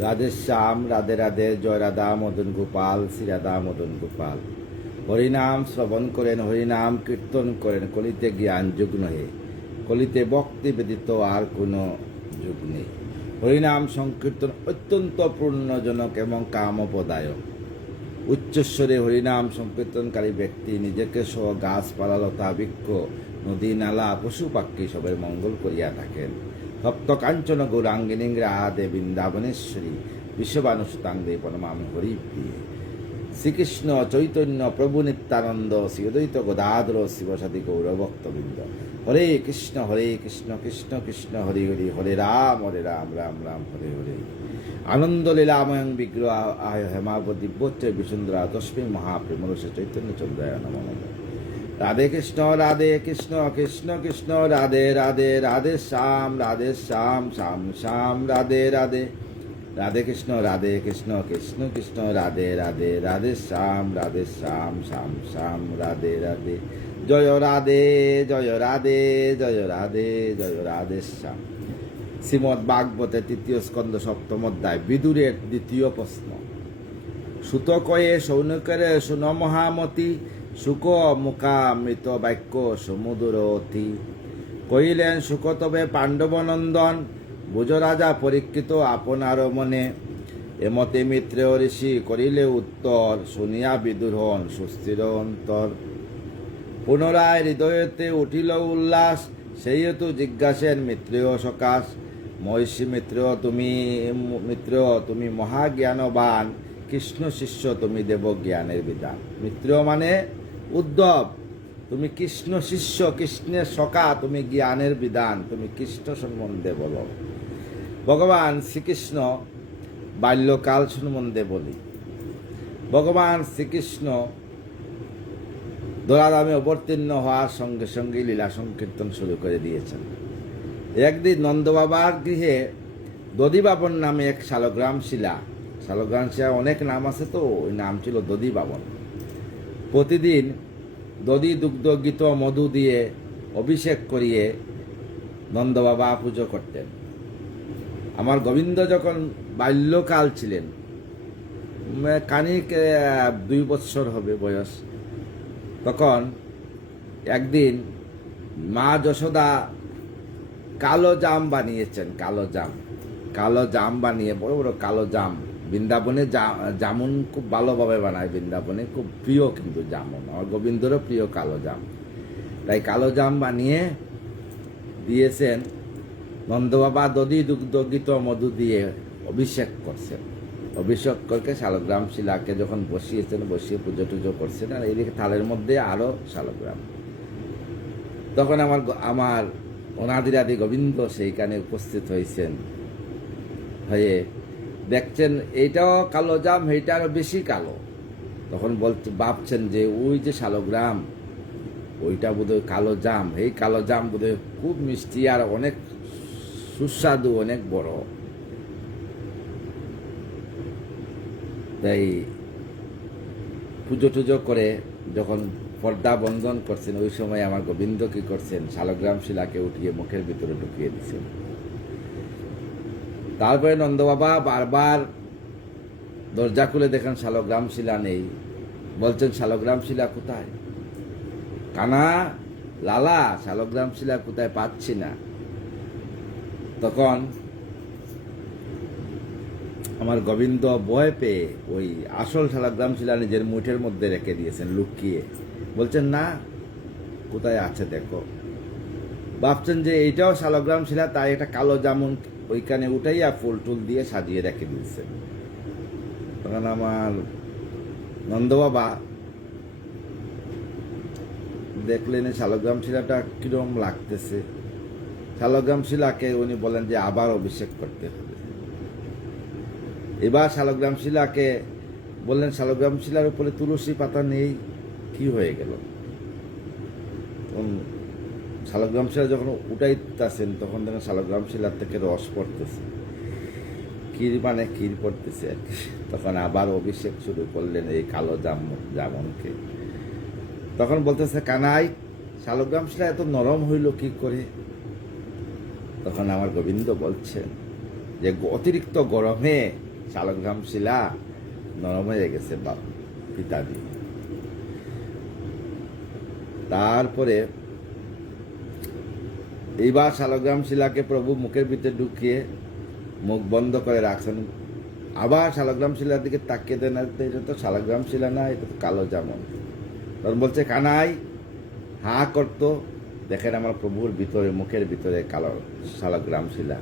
রাধেশ্যাম রাধে রাধে, জয় রাধা মদন গোপাল, শ্রী রাধা মদন গোপাল। হরিনাম শ্রবণ করেন, হরিনাম কীর্তন করেন, কলিতে জ্ঞান যুগ নহে, কলিতে ভক্তি ব্যতীত আর কোনো যুগ নেই। হরিনাম সংকীর্তন অত্যন্ত পূর্ণজনক এবং কামপ্রদায়ক। উচ্চস্বরে হরিনাম সংকীর্তনকারী ব্যক্তি নিজেকে সহ গাছপালা, লতা বৃক্ষ, নদী নালা, পশু পাখি সবের মঙ্গল করিয়া থাকেন। ভক্ত কাঞ্চন গৌরাঙ্গিনী রাধে বৃন্দাবনেশ্বরী, বিশ্ববানুসুতাঙ্গে পরমাম হরি প্রিয়ে। শ্রীকৃষ্ণ চৈতন্য প্রভু নিত্যানন্দ, শ্রী অদ্বৈত গদাধর শিবসাদি গৌরভক্তবৃন্দ। হরে কৃষ্ণ কৃষ্ণ কৃষ্ণ হরে হরে, হরে রাম রাম রাম হরে হরে। আনন্দ লীলাময়ং বিগ্রহ আয় হেমাব দিব্যচ্চ বিসুন্দরা তস্মৈ মহাপ্রেমরসে চৈতন্য চন্দ্রায় নমঃ। রাধে কৃষ্ণ কৃষ্ণ কৃষ্ণ রাধে রাধে, রাধে শ্যাম শ্যাম শ্যাম রাধে রাধে। রাধে কৃষ্ণ কৃষ্ণ কৃষ্ণ রাধে রাধে, রাধে শ্যাম শ্যাম শ্যাম রাধে রাধে। জয় রাধে জয় রাধে জয় রাধে জয় রাধে শ্যাম। শ্রীমদ্ ভাগবতে তৃতীয় স্কন্ধ সপ্তম অধ্যায়, বিদুরের দ্বিতীয় প্রশ্ন। সুত কয়ে সৌনকের শুন মহামতি, শুক মুখামৃত বাক্য সমুদর অতি। কহিলেন শুক তবে পাণ্ডবনন্দন, বুঝ রাজা পরীক্ষিত আপনার মনে। এমতে মিত্রেয় ঋষি করিলে উত্তর, শুনিয়া বিদুর হন সুস্থির অন্তর। পুনরায় হৃদয়তে উঠিল উল্লাস, সেই হেতু জিজ্ঞাসেন মিত্রেয় সকাশ। মহিষী মিত্র তুমি মহাজ্ঞানবান, কৃষ্ণ শিষ্য তুমি দেব জ্ঞানের বিধান। মিত্র মানে উদ্ধব, তুমি কৃষ্ণ শিষ্য, কৃষ্ণের সখা, তুমি জ্ঞানের বিধান, তুমি কৃষ্ণ সম্বন্ধে বলো। ভগবান শ্রীকৃষ্ণ বাল্যকাল সম্বন্ধে বলি। ভগবান শ্রীকৃষ্ণ ধরাধামে অবতীর্ণ হওয়ার সঙ্গে সঙ্গে লীলা সংকীর্তন শুরু করে দিয়েছেন। একদিন নন্দবাবার গৃহে দধিবাবন নামে এক শালগ্রাম শিলা অনেক নাম আছে, তো ওই নাম ছিল দধিবাবন। প্রতিদিন দধি দুগ্ধ গীত মধু দিয়ে অভিষেক করিয়ে নন্দবাবা পুজো করতেন। আমার গোবিন্দ যখন বাল্যকাল ছিলেন, কানিক 2 বৎসর হবে বয়স, তখন একদিন মা যশোদা কালো জাম বানিয়েছেন। কালো জাম বানিয়ে, বড় বড় কালো জাম। বৃন্দাবনে জামুন খুব ভালোভাবে বানায়, বৃন্দাবনে খুব প্রিয় কিন্তু জামুন, আমার গোবিন্দরও প্রিয় কালো জাম। তাই কালো জাম বানিয়ে দিয়েছেন। নন্দবাবা দধি দুগ্ধ গীত মধু দিয়ে অভিষেক করছেন। অভিষেক করকে শালগ্রাম শিলাকে যখন বসিয়ে পুজো টুজো করছেন, আর এইদিকে থালের মধ্যে আরো শালগ্রাম। তখন আমার অনাদিরাদি গোবিন্দ সেইখানে উপস্থিত হয়েছেন। হয়ে দেখছেন এইটাও কালো জাম, এইটা আরো বেশি কালো। তখন ভাবছেন যে ওই যে শালগ্রাম, ওইটা বোধহয় কালো জাম, এই কালো জাম বোধহয় খুব মিষ্টি আর অনেক সুস্বাদু, অনেক বড়। তাই পুজো টুজো করে যখন পর্দা বন্ধন করছেন, ওই সময় আমার গোবিন্দ কি করছেন, শালগ্রাম শিলাকে উঠিয়ে মুখের ভিতরে ঢুকিয়ে দিচ্ছেন। তারপরে নন্দবাবা বারবার দরজা খুলে দেখেন শালগ্রাম শিলা নেই। বলছেন শালগ্রাম শিলা কোথায়? কানা, লালা, শালগ্রাম শিলা কোথায়, পাচ্ছি না। তখন আমার গোবিন্দ ভয় পেয়ে ওই আসল শালগ্রাম শিলা নিজের মুঠের মধ্যে রেখে দিয়েছেন লুকিয়ে। বলছেন না, কোথায় আছে দেখো। ভাবছেন যে এইটাও শালগ্রাম শিলা, তাই একটা কালো জামুন ওইখানে উঠাইয়া ফুল টুল দিয়ে সাজিয়ে রেখে দিয়েছেন। তখন আমার নন্দবাবা দেখলেন শালগ্রাম শিলাটা কিরম লাগতেছে। শালগ্রাম শিলাকে উনি বলেন যে আবার অভিষেক করতে হবে। এবার শালগ্রাম শিলাকে বললেন, শালগ্রাম শিলার উপরে তুলসী পাতা নেই, কি হয়ে গেল? শালগ্রাম শিলা যখন উঠাইতেছেন, তখন দেখেন শালগ্রাম শিলার থেকে রস পড়তেছে, ক্ষীর পড়তেছে আর কি। তখন আবার অভিষেক শুরু করলেন এই কালো জামনকে। তখন বলতেছে, কানাই, শালগ্রাম শিলা এত নরম হইল কি করে? তখন আমার গোবিন্দ বলছেন, যে অতিরিক্ত গরমে শালগ্রাম শিলা নরম হয়ে গেছে পিতা দিয়ে। তারপরে এইবার শালগ্রাম শিলাকে প্রভু মুখের ভিতরে ঢুকিয়ে মুখ বন্ধ করে রাখছেন। আবার শালগ্রাম শিলার দিকে তাকিয়ে দেন, এটা তো শালগ্রাম শিলা না, এটা তো কালো জামন। তখন বলছে কানাই হা করতো, দেখেন আমার প্রভুর ভিতরে মুখের ভিতরে কালো শালগ্রাম শিলা।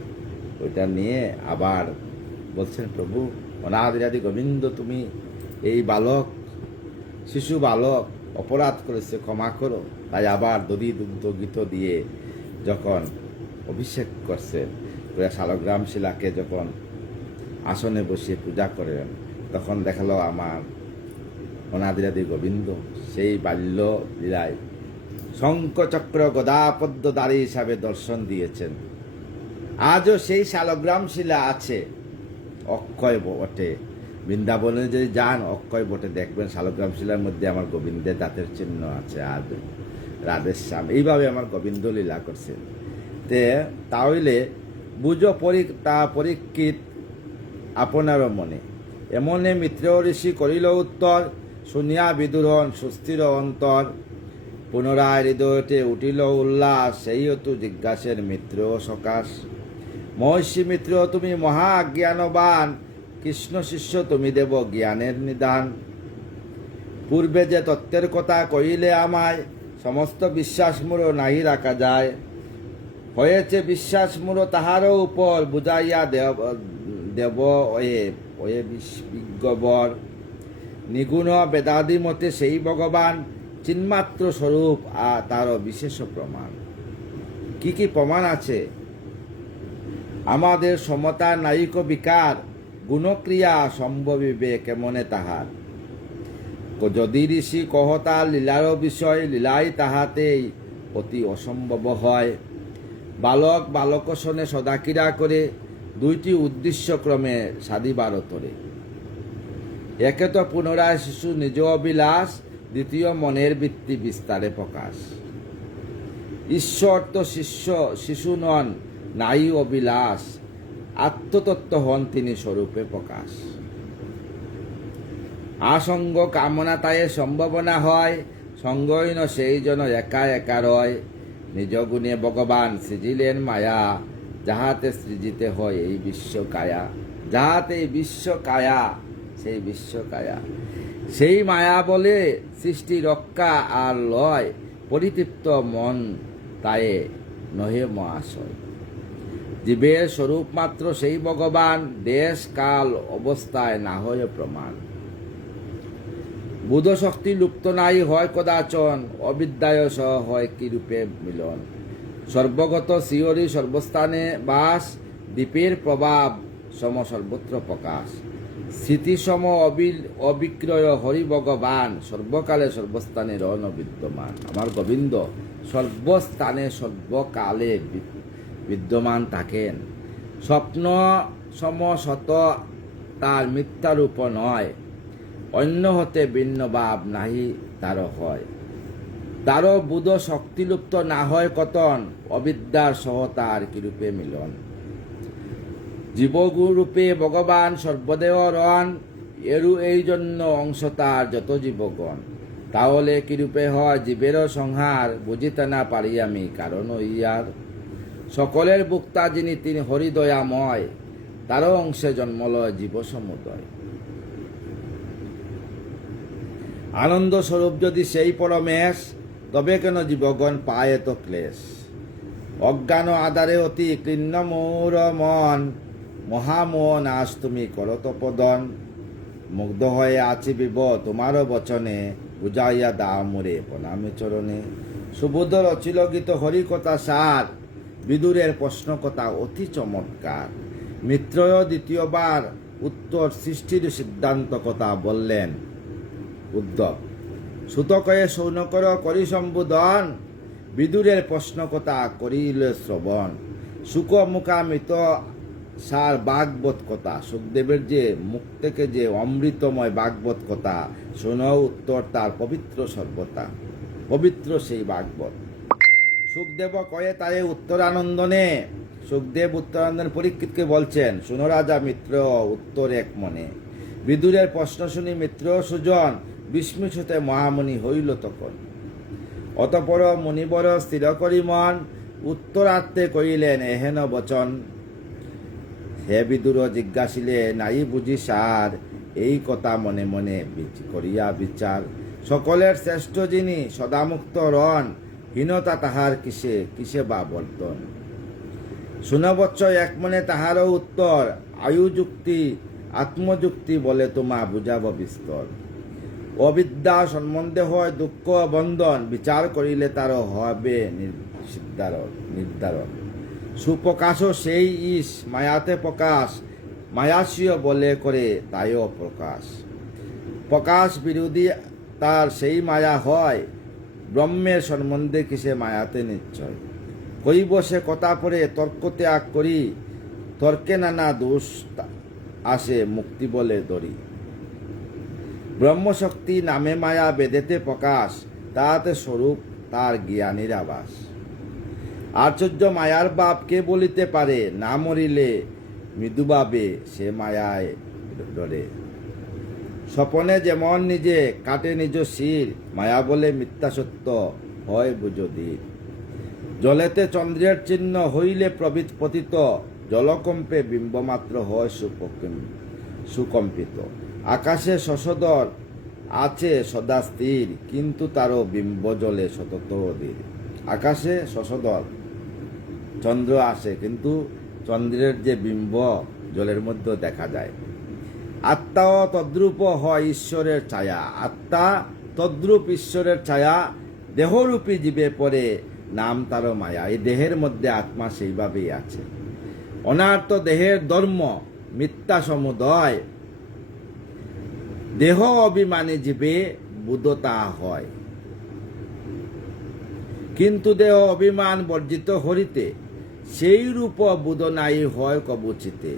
ওইটা নিয়ে আবার বলছেন প্রভু অনাদিরাদি গোবিন্দ, তুমি এই বালক শিশু বালক অপরাধ করেছে, ক্ষমা করো। তাই আবার দধি দুগ্ধ গীত দিয়ে যখন অভিষেক করছে, শালগ্রাম শিলাকে যখন আসনে বসিয়ে পূজা করেন, তখন দেখালো আমার অনাদিরাদি গোবিন্দ সেই বাল্য লীলায় শঙ্খচক্র গদা পদ্মধারী হিসাবে দর্শন দিয়েছেন। আজও সেই শালগ্রাম শিলা আছে অক্ষয় বটে। বৃন্দাবনে যদি যান অক্ষয় বটে দেখবেন শালগ্রাম শিলার মধ্যে আমার গোবিন্দের দাঁতের চিহ্ন আছে। আজ রাধেশ্যাম এইভাবে আমার গোবিন্দ লীলা করছে। তাহলে বুঝো তা পরীক্ষিত আপনারও মনে। এমনে মিত্র ঋষি করিল উত্তর, শুনিয়া বিদুরন সুস্থির অন্তর। পুনরায় হৃদয়তে উঠিল উল্লাস, সেই হেতু জিজ্ঞাসের মিত্র সকাশ। মহর্ষি মিত্র তুমি মহা জ্ঞানবান, কৃষ্ণ শিষ্য তুমি দেব জ্ঞানের নিদান। পূর্বে যে তত্ত্বের কথা কইলে আমায়, সমস্ত বিশ্বাস মূঢ় নাহি রাখা যায়। হয়েছে বিশ্বাস মূঢ় তাহারও উপর, বুঝাইয়া দেব ওয়ে বিজ্ঞবর। নিগুণ বেদাদি মতে সেই ভগবান, চিন্মাত্র স্বরূপ তারও বিশেষ প্রমাণ। কি কি প্রমাণ আছে? আমাদের সমতা নায়িক বিকার, গুণক্রিয়া সম্ভবিবে কেমনে তাহার। যদি ঋষি কহতা লীলার বিষয়, লীলাই তাহাতেই অতি অসম্ভব হয়। বালক বালকসনে সদাকিরা করে, দুইটি উদ্দেশ্য ক্রমে সাধিবার তরে। একে তো পুনরায় শিশু নিজ অবিলাস, দ্বিতীয় মনের বৃত্তি বিস্তারে প্রকাশ। ঈশ্বর তো শিশু নন নাই অবিলাস, আত্মতত্ত্ব হন তিনি স্বরূপে প্রকাশ। আসঙ্গ কামনা তায়ে সম্ভাবনা হয়, সঙ্গহীন সেই জন একা একা রয়। নিজ গুণে ভগবান সৃজিলেন মায়া, যাহাতে সৃজিতে হয় এই বিশ্ব কায়া। যাহাতে এই বিশ্ব কায়া, সেই বিশ্ব কায়া, সেই মায়া বলে সৃষ্টি রক্ষা আর লয়। পরিতৃপ্ত মন তায়ে নহে মহাশয়। জীবের স্বরূপ মাত্র সেই ভগবান, দেশ কাল অবস্থায় না হয় প্রমাণ। বুধ শক্তি লুপ্ত নাই হয় কদাচন, অবিদ্যায় সহ হয় কি রূপে মিলন। সর্বগত শিহরি সর্বস্থানে বাস, দ্বীপের প্রভাব সম সর্বত্র প্রকাশ। স্মৃতিসম অবিক্রয় হরি ভগবান, সর্বকালে সর্বস্থানে রন বিদ্যমান। আমার গোবিন্দ সর্বস্থানে সর্বকালে বিদ্যমান থাকেন। স্বপ্ন সম শত তার মিথ্যারূপ নয়, অন্য হতে ভিন্ন ভাব নাহি তারও হয়। তারও বুধ শক্তিলুপ্ত না হয় কতন, অবিদ্যার সহ তার কিরূপে মিলন। জীবগুরূপে ভগবান সর্বদেব রন, এরু এই জন্য অংশ তার যত জীবগণ। তাহলে কিরূপে হয় জীবেরও সংহার, বুঝিতে না পারি আমি কারণ ইয়ার। সকলের ভোক্তা যিনি তিনি হরিদয়াময়, তারও অংশে জন্মলয় জীব সমুদয়। আনন্দ স্বরূপ যদি সেই পরমেশ, তবে কেন জীবগণ পায় এত ক্লেশ। অজ্ঞান আধারে অতি কীর্ণ মৌর মন, মহামোহন আজ তুমি করো তপদন। মুগ্ধ হয়ে আছি বিব তোমারও বচনে, বুঝাইয়া দাও মোরে প্রণামে চরণে। সুবোধ রচিল গীত হরিকথা সার, বিদুরের প্রশ্ন কথা অতি চমৎকার। মিত্রয় দ্বিতীয়বার উত্তর সৃষ্টির সিদ্ধান্ত কথা বললেন উদ্ধব। সুতকয়ে সৌনকর করি সম্বোধন, বিদুরের প্রশ্ন কথা করিল শ্রবণ। সুখ মুখামিত সার বাগবত কথা, সুখদেবের যে মুখ থেকে যে অমৃতময় বাগবত কথা, শোনো উত্তর তার পবিত্র সর্বতা, পবিত্র সেই বাগবত। সুখদেব কয়ে তারে উত্তরানন্দনে, সুখদেব উত্তরানন্দ পরীক্ষিতকে বলছেন, শুনো রাজা মিত্র উত্তর এক মনে। বিদুরের প্রশ্ন শুনি মিত্র সুজন বিস্মিত হতে মহামুনি হইল তখন। অতপর মুনিবর স্থির করি মন, উত্তরার্থে কহিলেন এহেন বচন। হে বিদুর জিজ্ঞাসিলে নাই বুঝি সার, এই কথা মনে মনে করিয়া বিচার। সকলের শ্রেষ্ঠ যিনি সদামুক্ত রন, হীনতা তাহার কিসে কিসে বা বর্তন। শুনবচ্চ এক মনে তাহারও উত্তর, আয়ু যুক্তি আত্মযুক্তি বলে তোমা বুঝাব বিস্তর। অবিদ্যা সম্বন্ধে হয় দুঃখ বন্ধন, বিচার করিলে তারও হবে নির্ধারণ। সুপ্রকাশও সেই ঈশ মায়াতে প্রকাশ, মায়াসীয় বলে করে তাইও প্রকাশ। প্রকাশ বিরোধী তার সেই মায়া হয়, ব্রহ্মের সম্বন্ধে কিসে মায়াতে নিশ্চয়। কইব সে কথা পরে তর্ক ত্যাগ করি, তর্কে নানা দোষ আসে মুক্তি বলে দরি। ব্রহ্মশক্তি নামে মায়া বেদেতে প্রকাশ, তাহাতে স্বরূপ তার জ্ঞানীর আবাস। আশ্চর্য মায়ার বাপ কে বলিতে পারে, না মরিলে মৃদুভাবে সে মায়ায় ডরে। স্বপনে যেমন নিজে কাটে নিজ শির, মায়া বলে মিথ্যা সত্য হয় বুঝদির। জলেতে চন্দ্রের চিহ্ন হইলে প্রবৃত পতিত, জলকম্পে বিম্বমাত্র হয় সুকম্পিত। আকাশে শশধর আছে সদা স্থির, কিন্তু তারও বিম্ব জলে সতত অধীর। আকাশে শশধর চন্দ্র আসে, কিন্তু চন্দ্রের যে বিম্ব জলের মধ্যে দেখা যায়। আত্মাও তদ্রূপ হয় ঈশ্বরের ছায়া, আত্মা তদ্রূপ ঈশ্বরের ছায়া। দেহরূপী জীবে পরে নাম তারও মায়া, এই দেহের মধ্যে আত্মা সেইভাবেই আছে। অনার্থ দেহের ধর্ম মিথ্যা সমুদয়, দেহ অভিমানী জীবে বুধতা হয়। কিন্তু দেহ অভিমান বর্জিত হরিতে, সেই রূপ বুধ নাই হয় কবচিতে।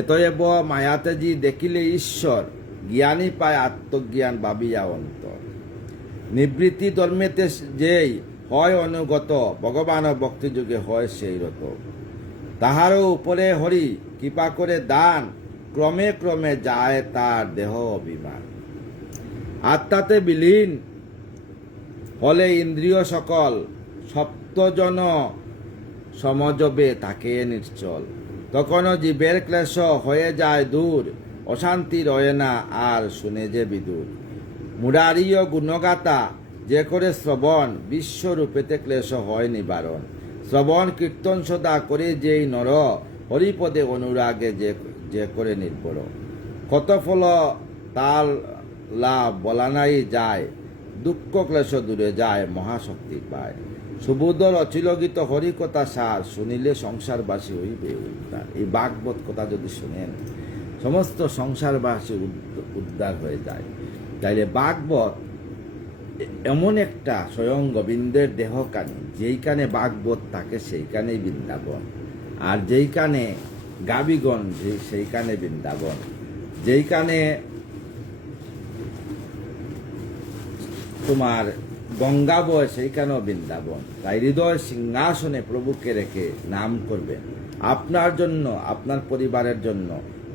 এতএব মায়াতে জি দেখিলে ঈশ্বর, জ্ঞানী পায় আত্মজ্ঞান ভাবিয়া অন্তর। নিবৃত্তি ধর্মেতে যেই হয় অনুগত, ভগবান ভক্তিযোগে হয় সেই রত। তাহারও উপরে হরি কৃপা করে দান, ক্রমে ক্রমে যায় তার দেহ অভিমান। আত্মাতে বিলীন হলে ইন্দ্রিয় সকল, সপ্তজন সমজবে তাকে নিশ্চল। তখনও জীবের ক্লেশ হয়ে যায় দূর, অশান্তি রয়ে না আর শুনে যে বিদুর। মুরারীয় গুণগাতা যে করে শ্রবণ, বিশ্বরূপেতে ক্লেশ হয় নিবারণ। শ্রবণ কীর্তন সদা করে যেই নর, হরিপদে অনুরাগে যে করে নির্ভর। কত ফল তার লাভ বলা নাই যায়, দুঃখ ক্লেশ দূরে যায় মহাশক্তি পায়। সুবোধর অচিলগিত হরিকথা সার, শুনিলে সংসারবাসী হইবে উদ্ধার। এই ভাগবত কথা যদি শুনেন, সমস্ত সংসারবাসী উদ্ধার হয়ে যায়। তাইলে ভাগবত এমন একটা স্বয়ং গোবিন্দের দেহকানে, যেইখানে ভাগবত থাকে সেইখানেই বৃন্দাবন, আর যেইখানে গাবিগণ সেইখানে বৃন্দাবন, যেইখানে তোমার গঙ্গা বয় সেইখানেও বৃন্দাবন। তাই হৃদয় সিংহাসনে প্রভুকে রেখে নাম করবেন। আপনার জন্য, আপনার পরিবারের জন্য,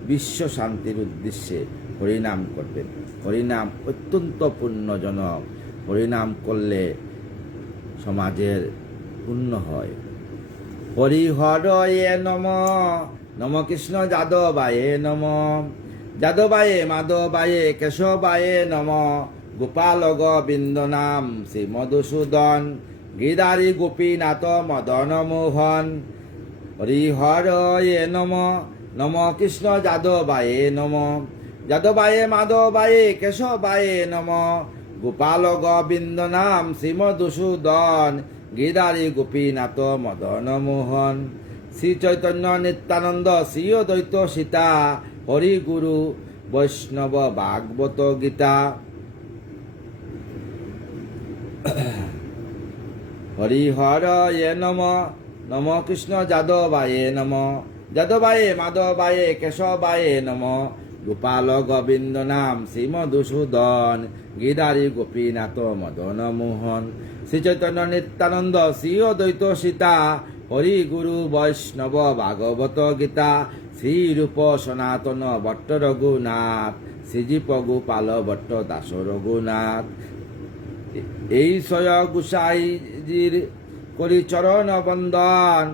বিশ্ব শান্তির উদ্দেশ্যে হরিনাম করবেন। হরিনাম অত্যন্ত পুণ্যজনক। হরিনাম করলে সমাজের পুণ্য হয়। হরিহরয়ে নম, নম কৃষ্ণ যাদবায়ে নম, যাদবায়ে মাধবায়ে কেশবায়ে নম, গোপাল গোবিন্দ নাম শ্রী মধুসূদন, গিরিধারী গোপীনাথ মদন মোহন। হরিহরয়ে নম, নম কৃষ্ণ যাদবায়ে নম, যাদবায়ে মাধবায়ে কেশবায়ে নম, গোপাল গোবিন্দ নাম শ্রী মধুসূদন, গিরিধারী গোপীনাথ মদন মোহন। শ্রী চৈতন্য নিত্যানন্দ শ্রী অদ্বৈত সীতা, হরি গুরু বৈষ্ণব ভাগবত গীতা। হরিহরয়ে নম, নম কৃষ্ণ যাদবায়ে নম, যাদবায়ে মাধবায়ে কেশবায়ে নম, গোপাল গোবিন্দ নাম শ্রী মধুসূদন, গিরিধারী গোপীনাথ মদন মোহন। শ্রী চৈতন্য নিত্যানন্দ শ্রী অদ্বৈত সীতা, হরি গুরু বৈষ্ণব ভাগবত গীতা শ্রীরূপ সনাতন ভট্ট রঘুনাথ শ্রীজীব গোপাল ভট্ট দাস রঘুনাথ। এই সয় গোসাইজির করি চরণ বন্দন,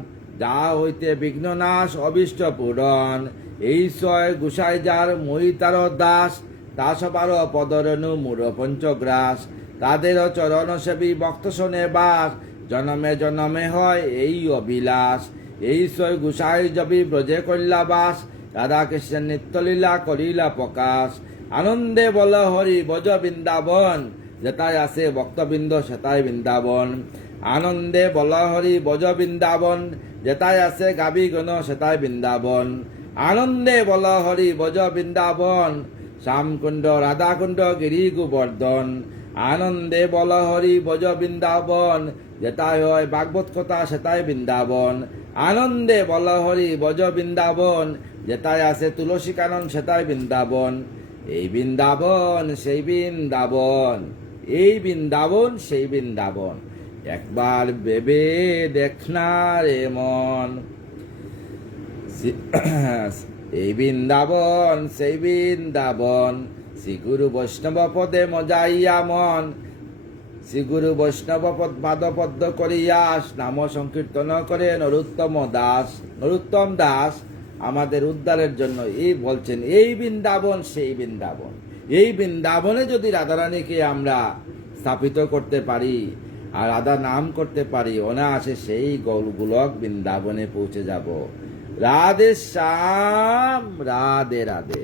যা হইতে বিঘ্ননাশ অবিষ্ট পূরণ। এই সয় গোসাই যার মহিতার দাস, দাস বার পদরেণু মূর পঞ্চগ্রাস। তাদের চরণ সেবী ভক্ত শোনে বাস, জনমে জনমে হয় এই অবিলাস। এই সয় গোসাই জবি ব্রজে কল্লা বাস, রাধা কৃষ্ণের নিত্যলীলা করিলা প্রকাশ। আনন্দে বল হরি বজ বৃন্দাবন, যেটাই আছে ভক্তবৃন্দ সেটাই বৃন্দাবন। আনন্দে বল হরি বজ বৃন্দাবন, যেটাই আছে গাবিগণ সেটাই বৃন্দাবন। আনন্দে বল হরি বজ বৃন্দাবন, শ্যামকুণ্ড রাধাকুণ্ড গিরি গোবর্ধন। আনন্দে বল হরি বজ বৃন্দাবন, যেটাই হয় ভাগবত কথা সেটাই বৃন্দাবন। আনন্দে বল হরি বজ বৃন্দাবন, যেটাই আছে তুলসী কানন সেটাই বৃন্দাবন। এই বৃন্দাবন সেই বৃন্দাবন, এই বৃন্দাবন সেই বৃন্দাবন, একবার ভেবে দেখনা রে মন। এই বৃন্দাবন সেই বৃন্দাবন, শ্রী গুরু বৈষ্ণব পদে মজাইয়া মন। শ্রী গুরু বৈষ্ণব পাদপদ্ম করিয়া নাম সংকীর্তন করে নরোত্তম দাস। নরোত্তম দাস আমাদের উদ্ধারের জন্য এই বলছেন, এই বৃন্দাবন সেই বৃন্দাবন। এই বৃন্দাবনে যদি রাধারানীকে আমরা স্থাপিত করতে পারি আর রাধা নাম করতে পারি, অনায়াসে সেই গোলক বৃন্দাবনে পৌঁছে যাব। রাধে শ্যাম, রাধে রাধে।